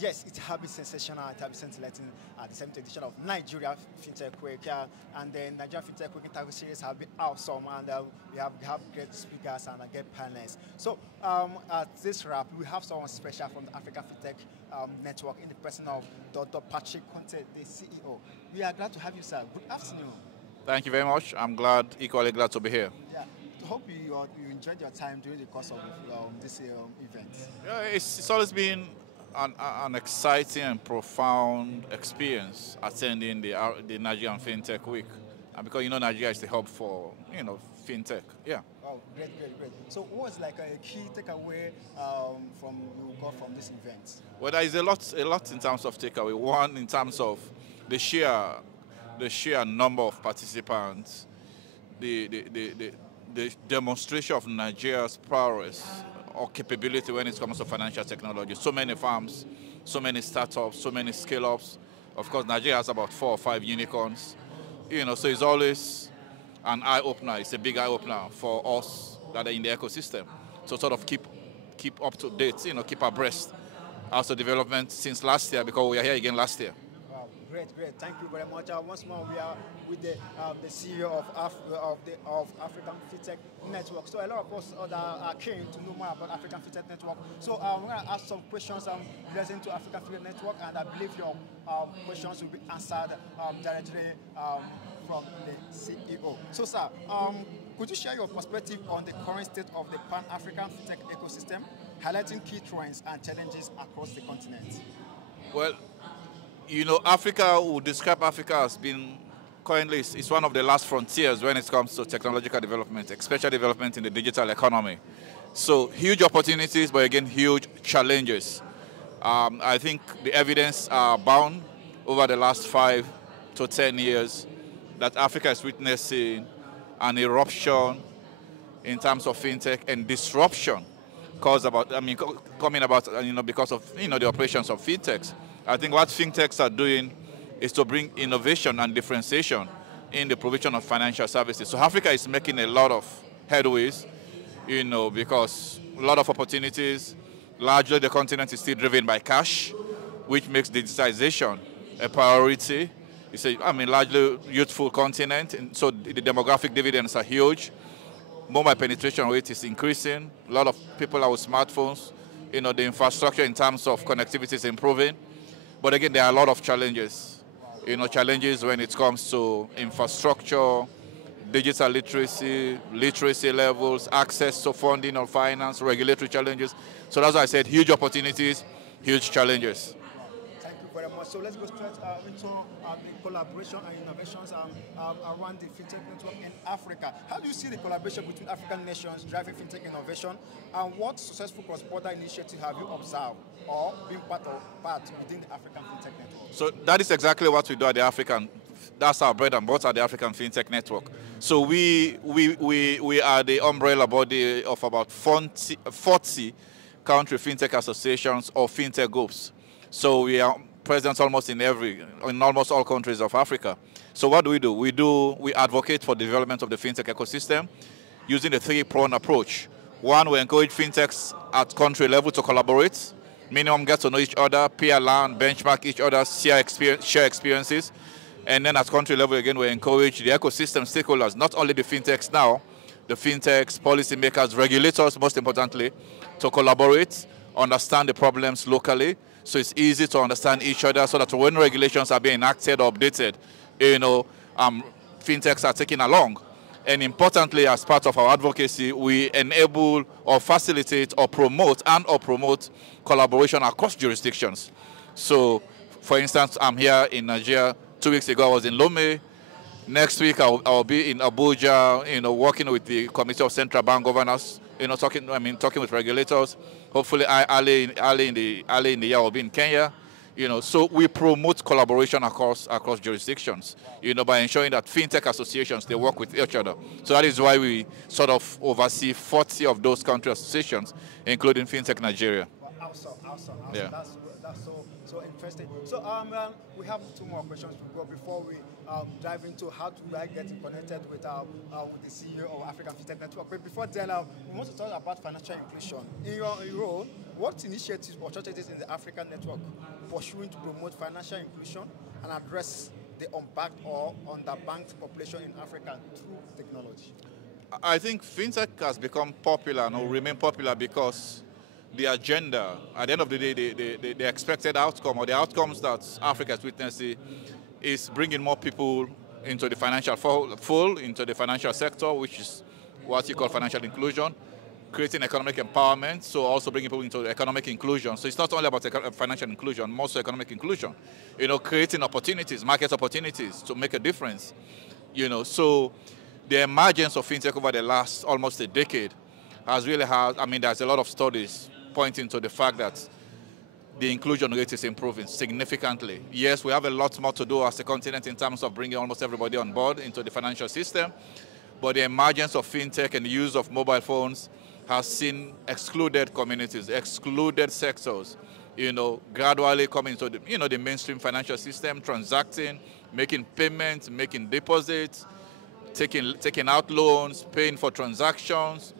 Yes, it has been sensational. It has been scintillating at the 7th edition of Nigeria Fintech Week. And then Nigeria Fintech Week interview series have been awesome. And we have great speakers and great panelists. So at this wrap, we have someone special from the Africa Fintech Network in the person of Dr. Patrick Conteh, the CEO. We are glad to have you, sir. Good afternoon. Thank you very much. I'm equally glad to be here. Yeah. I hope you enjoyed your time during the course of this event. Yeah, it's always been an exciting and profound experience attending the Nigerian Fintech Week, and because Nigeria is the hub for fintech. Yeah. Oh, great. So, what was like a key takeaway you got from this event? Well, there is a lot in terms of takeaway. One, in terms of the sheer number of participants, the demonstration of Nigeria's prowess or capability when it comes to financial technology. So many firms, so many startups, so many scale-ups. Of course, Nigeria has about 4 or 5 unicorns. So it's always an eye-opener. It's a big eye-opener for us that are in the ecosystem. So sort of keep up to date, keep abreast as the development since last year, because we were here again last year. Great. Thank you very much. Once more, we are with the CEO of African Fintech Network. So a lot of us are keen to know more about African Fintech Network. So we're going to ask some questions relating to African Fintech Network, and I believe your questions will be answered directly from the CEO. So, sir, could you share your perspective on the current state of the Pan-African Fintech ecosystem, highlighting key trends and challenges across the continent? Well, Africa, would describe Africa as being currently is one of the last frontiers when it comes to technological development, especially development in the digital economy. So huge opportunities, but again, huge challenges. I think the evidence abound over the last 5 to 10 years that Africa is witnessing an eruption in terms of fintech and disruption coming about because of the operations of fintechs. I think what fintechs are doing is to bring innovation and differentiation in the provision of financial services. So Africa is making a lot of headways, because a lot of opportunities. Largely the continent is still driven by cash, which makes digitization a priority. It's largely youthful continent, and so the demographic dividends are huge. Mobile penetration rate is increasing. A lot of people are with smartphones. The infrastructure in terms of connectivity is improving. But again, there are a lot of challenges. Challenges when it comes to infrastructure, digital literacy levels, access to funding or finance, regulatory challenges. So that's why I said huge opportunities, huge challenges. Thank you very much. So let's go straight into the collaboration and innovations around the fintech network in Africa. How do you see the collaboration between African nations driving fintech innovation, and what successful cross-border initiatives have you observed or been part within the African Fintech Network? So that is exactly what we do at the African. That's our bread and butter at the African Fintech Network. So we are the umbrella body of about 40 country fintech associations or fintech groups. So we are present almost in almost all countries of Africa. So what do? We advocate for the development of the fintech ecosystem using the 3-pronged approach. One, we encourage fintechs at country level to collaborate. Minimum get to know each other, peer learn, benchmark each other, share experiences. And then at country level, again, we encourage the ecosystem stakeholders, not only the fintechs now, the fintechs, policymakers, regulators, most importantly, to collaborate, understand the problems locally, so it's easy to understand each other, so that when regulations are being enacted or updated, fintechs are taken along. And importantly, as part of our advocacy, we enable or facilitate or promote collaboration across jurisdictions. So, for instance, I'm here in Nigeria. 2 weeks ago, I was in Lome. Next week, I'll be in Abuja, working with the Committee of Central Bank Governors, talking with regulators. Hopefully, early in the year, I'll be in Kenya. So we promote collaboration across jurisdictions, by ensuring that fintech associations, they work with each other. So that is why we sort of oversee 40 of those country associations, including Fintech Nigeria. Awesome. Yeah. That's so interesting. So we have two more questions to go before we dive into how to get connected with the CEO of African Fintech Network. But before then, we want to talk about financial inclusion. In your role, what initiatives or strategies in the African network pursuing to promote financial inclusion and address the unbanked or underbanked population in Africa through technology? I think fintech has become popular and will remain popular because the agenda, at the end of the day, the expected outcome or the outcomes that Africa is witnessing is bringing more people into the financial fold, into the financial sector, which is what you call financial inclusion, creating economic empowerment, so also bringing people into economic inclusion. So it's not only about financial inclusion, more so economic inclusion. Creating opportunities, market opportunities to make a difference. So the emergence of fintech over the last almost a decade has really had, there's a lot of studies pointing to the fact that the inclusion rate is improving significantly. Yes, we have a lot more to do as a continent in terms of bringing almost everybody on board into the financial system, but the emergence of fintech and the use of mobile phones has seen excluded communities, excluded sectors, gradually coming into the mainstream financial system, transacting, making payments, making deposits, taking out loans, paying for transactions,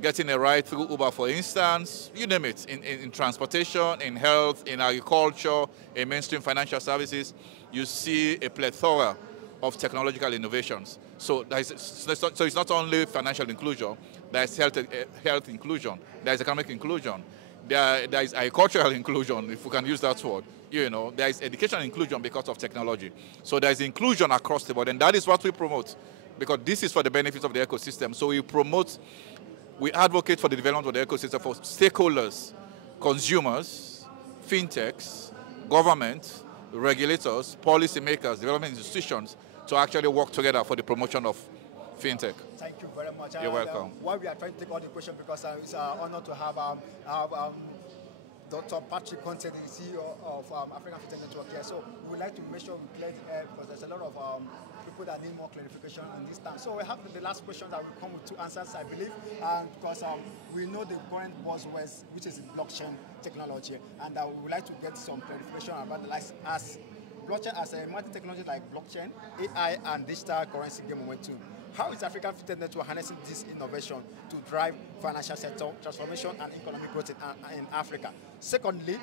getting a ride through Uber, for instance, you name it, in transportation, in health, in agriculture, in mainstream financial services, you see a plethora of technological innovations. So it's not only financial inclusion, there's health inclusion, there's economic inclusion, there is agricultural inclusion, if we can use that word. There is educational inclusion because of technology. So there is inclusion across the board, and that is what we promote, because this is for the benefit of the ecosystem. So we advocate for the development of the ecosystem for stakeholders, consumers, fintechs, government, regulators, policymakers, development institutions to actually work together for the promotion of fintech. Thank you very much. You're welcome. While we are trying to take all the questions, because it's an honor to have Dr. Patrick Conteh, the CEO of African Fintech Network here. So we would like to make sure we clear the air, because there's a lot of people that need more clarification on this time. So we have the last question that will come with two answers, I believe, because we know the current buzzwords, which is blockchain technology, and we would like to get some clarification about the as blockchain as a multi-technology like blockchain, AI, and digital currency game momentum. How is African Fintech Network harnessing this innovation to drive financial sector transformation and economic growth in Africa? Secondly,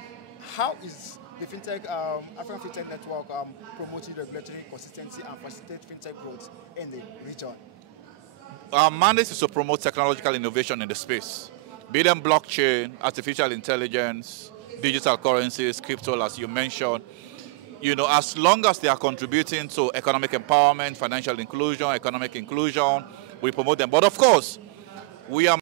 how is the African Fintech Network promoting regulatory consistency and facilitate fintech growth in the region? Our mandate is to promote technological innovation in the space, be them blockchain, artificial intelligence, digital currencies, crypto, as you mentioned. As long as they are contributing to economic empowerment, financial inclusion, economic inclusion, we promote them. But of course, we are